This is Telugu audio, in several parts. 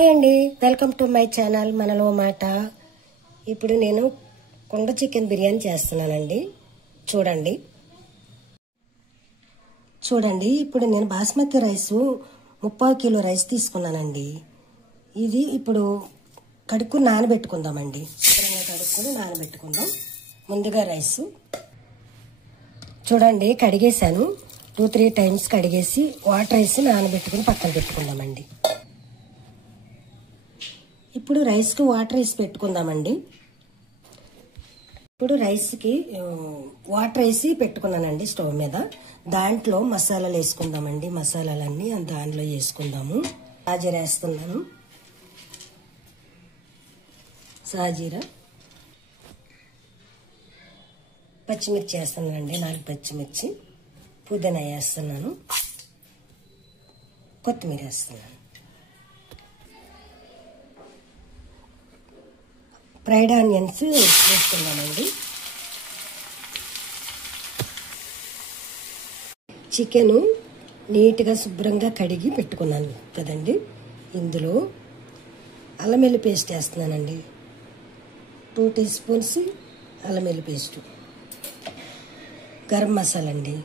హాయ్ అండి, వెల్కమ్ టు మై ఛానల్ మనలో మాట. ఇప్పుడు నేను కుండ చికెన్ బిర్యానీ చేస్తున్నానండి. చూడండి ఇప్పుడు నేను బాస్మతి రైస్ 30 కిలో రైస్ తీసుకున్నానండి. ఇది ఇప్పుడు కడుక్కుని నానబెట్టుకుందామండి. శుభ్రంగా కడుక్కుని నానబెట్టుకుందాం. ముందుగా రైస్ చూడండి కడిగేసాను. 2-3 టైమ్స్ కడిగేసి వాటర్ వేసి నానబెట్టుకుని పక్కన పెట్టుకుందామండి. ఇప్పుడు రైస్కి వాటర్ వేసి పెట్టుకుందామండి. ఇప్పుడు రైస్కి వాటర్ వేసి పెట్టుకున్నానండి స్టవ్ మీద. దాంట్లో మసాలాలు వేసుకుందామండి. మసాలాలన్నీ దాంట్లో వేసుకుందాము. సాజీరా వేస్తున్నాను. సాజీరా, పచ్చిమిర్చి వేస్తున్నానండి. 4 పచ్చిమిర్చి, పుదీనా వేస్తున్నాను, కొత్తిమీర వేస్తున్నాను. ఫ్రైడ్ ఆనియన్స్ వేసుకుందామండి. చికెను నీట్గా శుభ్రంగా కడిగి పెట్టుకున్నాను కదండి. ఇందులో అల్లం వెల్లుల్లి పేస్ట్ వేస్తున్నానండి. 2 టీ స్పూన్స్ అల్లం వెల్లుల్లి పేస్ట్, గరం మసాలా అండి,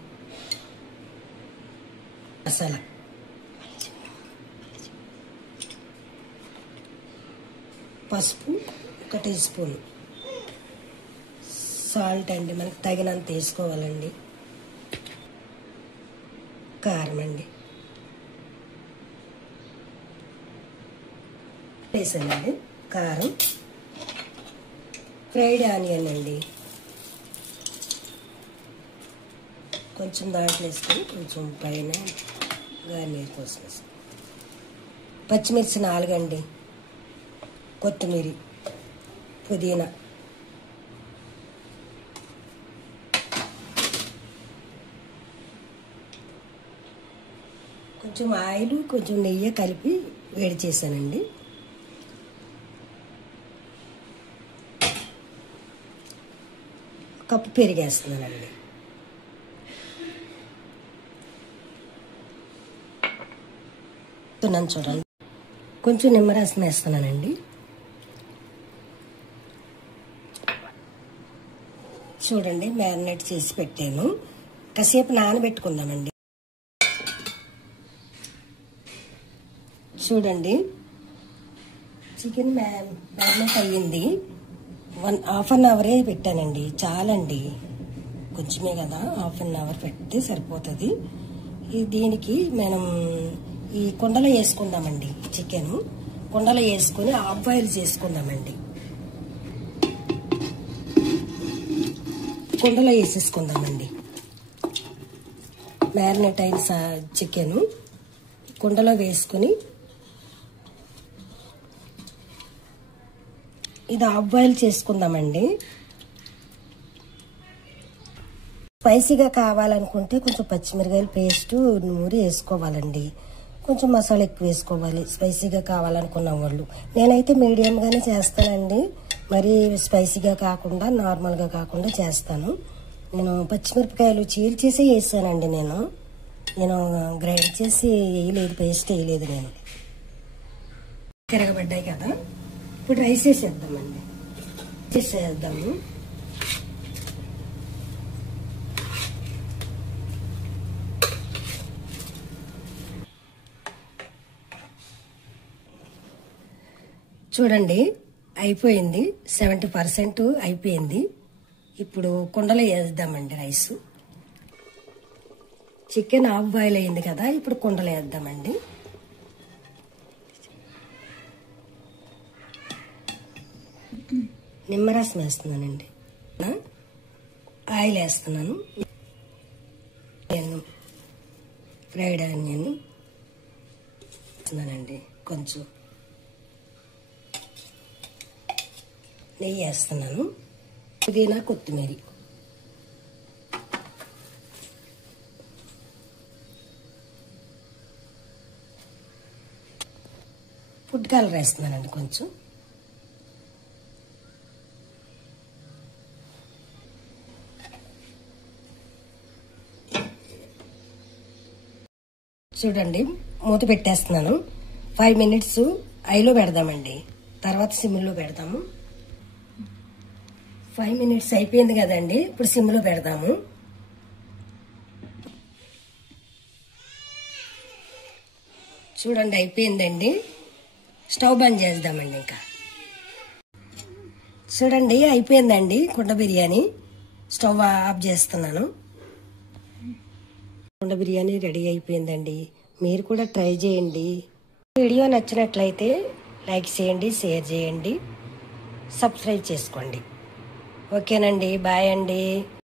మసాలా, పసుపు 1 టీ స్పూన్, సాల్ట్ అండి మనకు తగినంత వేసుకోవాలండి. కారం అండి వేసానండి. కారం, ఫ్రైడ్ ఆనియన్ అండి కొంచెం దాంట్లో వేసుకొని కొంచెం పైన గార్నిష్ కోసం వేసుకొని, పచ్చిమిర్చి 4 అండి, కొత్తిమీర, పుదీనా, కొంచెం ఆయిల్ కొంచెం నెయ్యి కలిపి వేడి చేశానండి. కప్పు పెరిగేస్తున్నానండి. చూడండి కొంచెం నిమ్మరసం వేస్తున్నానండి. చూడండి మ్యారినేట్ చేసి పెట్టాను. కాసేపు నానబెట్టుకుందామండి. చూడండి చికెన్ మ్యారినేట్ అయ్యింది. హాఫ్ అన్ అవరే పెట్టానండి. చాలండి, కొంచెమే కదా, హాఫ్ అన్ అవర్ పెడితే సరిపోతుంది. దీనికి మనం ఈ కుండలో వేసుకుందామండి. చికెన్ కుండలో వేసుకొని హాఫ్ బాయిల్ చేసుకుందామండి. కుండలో వేసేసుకుందామండి. మ్యారినేట్ అయిన చికెన్ కుండలో వేసుకుని ఇది హాఫ్ బాయిల్ చేసుకుందామండి. స్పైసీగా కావాలనుకుంటే కొంచెం పచ్చిమిరకాయల పేస్ట్ నూరి వేసుకోవాలండి. కొంచెం మసాలా ఎక్కువ వేసుకోవాలి స్పైసీగా కావాలనుకున్న వాళ్ళు. నేనైతే మీడియంగానే చేస్తానండి. మరి స్పైసీగా కాకుండా నార్మల్గా కాకుండా చేస్తాను. నేను పచ్చిమిరపకాయలు చీల్చేసి వేసానండి. నేను గ్రైండ్ చేసి వేయలేదు, పేస్ట్ వేయలేదు. నేను తిరగబడ్డాయి కదా, ఇప్పుడు రైస్ వేసేద్దామండి. వేసేద్దాము. చూడండి అయిపోయింది, 70% అయిపోయింది. ఇప్పుడు కుండలో వేద్దామండి రైస్. చికెన్ హాఫ్ బాయిల్ అయింది కదా, ఇప్పుడు కుండలో వేద్దామండి. నిమ్మరసం వేస్తున్నానండి. ఆయిల్ వేస్తున్నాను. ఫ్రైడ్ ఆనియన్ వేస్తున్నానండి. కొంచెం నెయ్యి వేస్తున్నాను. పుదీనా, కొత్తిమీర, ఫుడ్ కలర్ వేస్తున్నానండి కొంచెం. చూడండి మూత పెట్టేస్తున్నాను. 5 minutes ఐలో పెడదామండి, తర్వాత సిమ్లో పెడదాము. 5 minutes అయిపోయింది కదండి, ఇప్పుడు సిమ్లో పెడదాము. చూడండి అయిపోయిందండి. స్టవ్ బంద్ చేద్దామండి. ఇంకా చూడండి అయిపోయిందండి కుండ బిర్యానీ. స్టవ్ ఆఫ్ చేస్తున్నాను. కుండ బిర్యానీ రెడీ అయిపోయిందండి. మీరు కూడా ట్రై చేయండి. వీడియో నచ్చినట్లయితే లైక్ చేయండి, షేర్ చేయండి, సబ్స్క్రైబ్ చేసుకోండి. ఓకేనండి, బాయ్ అండి.